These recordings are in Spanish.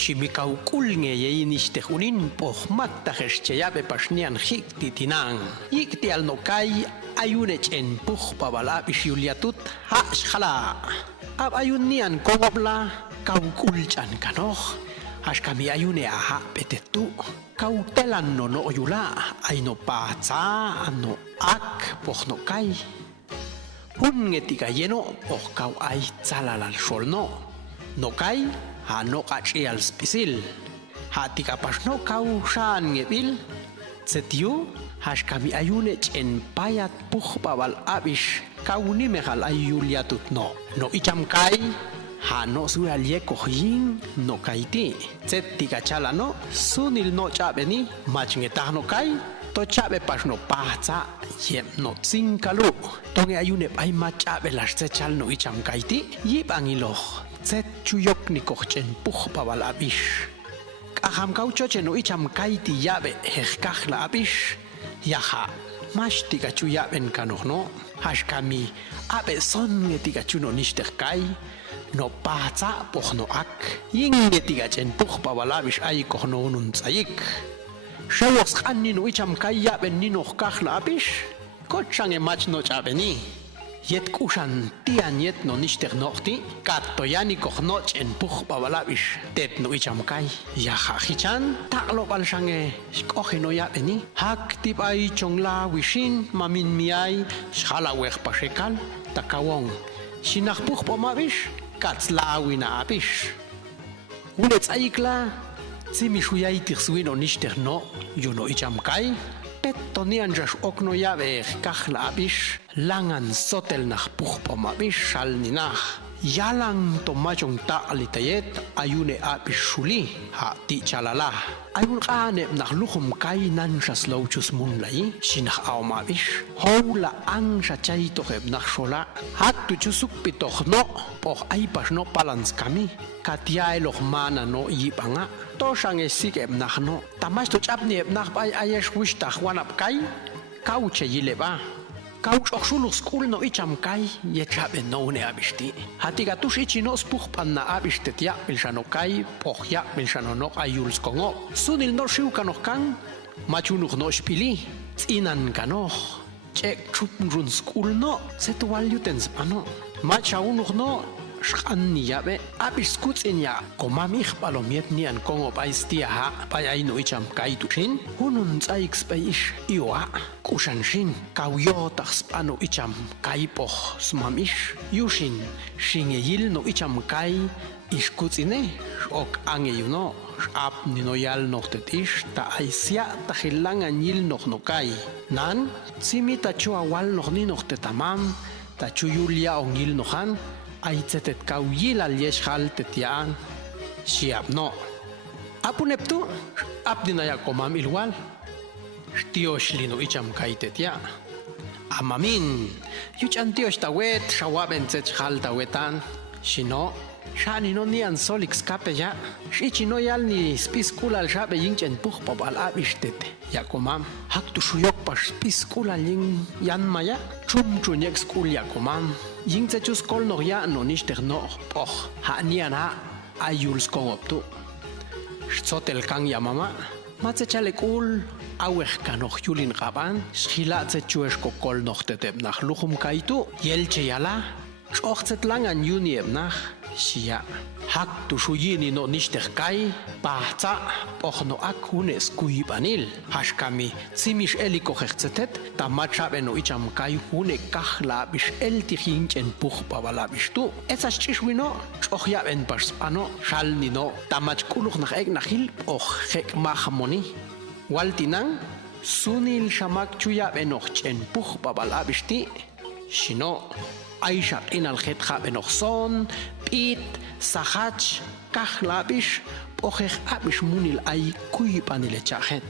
Oshimikau kulnge yeiniste junin pohmakta hercheyabe pasnian hikti tinang. Yikti al nokai ayunech en puh pabala bishuliatut hashhala. Ab ayunian kogobla kau kulchan kanoh. Hashkami ayune aha petetu. Kau telan no oyula ay no paza ano ak poh nokai. Hun ngetika yeno poh kau ay tsalalal solno. Nokai no kachi al spisil. Hatika pasno kau shan ngebil. Zetiu hashkami ayunech en payat puh pabal abish. Kau ni mehal ayuliatut no. No icham kai. No sualie kohin no kaiti. Zetika chala no. Sunil no chabe ni. Machngetah no kai. To chabe pasno paza. Yem no tsinkalu. Tonge ayune ay machabe las chal no icham kaiti. Yip angiloh. Zet chuyok ni kochen puh pabal abish. Kaham kauchoche no icham kaiti yabe hekach la abish. Yaha. Mash tika chuyaben kanoh no. Hashkami abe son tika chuno nishtek kai. No paza poh no ak. Ying tika chen puh pabal abish ay koh no nun tsayik. Shawos kani no icham kai yaben ni no kach la abish. Kochang e mach no chabe ni. Yet kushan tian yet no nishtek nokti. Katoyani koh noch en puh pabalabish. Tet no icham kai. Yaha hichan. Taklo balshange. Shkohe no yabeni. Hak tip ay chongla wishin. Mamin miay. Shala wech pashekal. Takawong. Shinach puh pamabish. Katzlawi na abish. Ulets ayikla. Zimishuya itiksuin o nishtek no. Yuno icham kai. Petonian jash okno yabe kachla abish. Langan sotel nach puhpom abish shal ninach. Yalang tomachong ta'alitayet ayune abish shuli ha ti chalala. Ayun kaaneb nach luchum kai nan shas lauchus munlay. Shinach aom abish. Howla ang shachay toheb nach shola. Hat tu chusuk pitoch no. Poch aypash no palans kami. Katia eloch mana no yipanga. Toshang esik eb nach no. Tamash to chapni eb nach bay ayesh wish tach wanap kai. Kauche yileba. Kauch oxuluk skul no icham kai yechabe no ne abishti. Hatigatush ichino spuchpan na abishtet ya milshano kai poch ya milshano no ayuls kongo. Sunil no shiu kanoch kan machunuk no shpili. Tsinan kanoch. Chek chupnrun skul no setual yutens pano. Machaunuk no Shkan yabe abish skutzin ya komamich palomiet ni an kongo paistia ha payay no icham kai tushin hunun tsaiks paish iwa kushanshin kauyo taxpano icham kai poch smamish yushin shingeyil no icham kai ishkutzine ok angeyuno ap ni no yal nochtetish ta aisia tahilangan yil noch no kai nan simita chua wal noch ni nochtetamam ta chuyulia ongil nohan Aitzetet kauyil al yeshal tetian shiab no. Apuneptu apdinaya komam ilwal. Stiosh lino icham kaitetia. Amamin yuchantiosh tawet shawaben tzechal tawetan. Shino shani no nian solix kape ya. Shichino yal ni spiskul al shabe yinchen puch pop al abishtete. Ya komam hak tu shuyok pas spiskul al ying yan maya. Chum chunyek skul ya komam. Ying zechus kol no ya no nishtech no poch ha nian ha ayuls kongoptu. Shzotel kang ya mama. Matzechale kul awech kanoch yulin kaban. Schila zechuesh kokol noch teteb nach luchum kaitu. Yelche yala. Schochzet langan yunieb nach. Shia. Hak tu shuyini no nishtech kai. Pahza poch no ak hunes kuibanil. Hashkami zimish eliko hechzetet. Tamachabe no icham kai hune kachla bish eltichinchen puch babala bish tu. Esas chishwino. Chochya en paspano. Shalni no. Tamach kuluch nach eg nachil. Och hek mahamoni. Waltinang. Sunil shamak chuya benoch chen puch babala bish ti. Shino. Aisha inal hetcha benoch son. Pit. Sahach. Kachla bish. Ochech abish munil ay kuibanile chachet.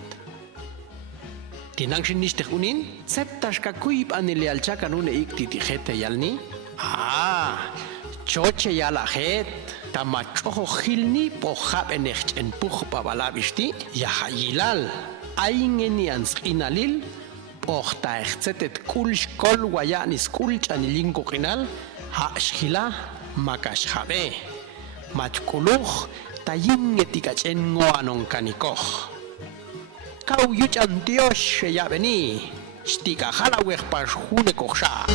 Tinang shin nishtech unin, zettash ka kuib anile al chakan une ikti tijete yalni. Choche yala het, tamachojo hilni pohab enech en puch babalabishti, yaha yilal, aingeni anskinalil, pohta echzetet kulsh kol wayanis kulch anilingo kinal, ha shila makash habe. Machkuluch, ta yingetika chen ngoanon kanikoh. Kau yuch antios ya veni, stika halaweh pas hune koksha.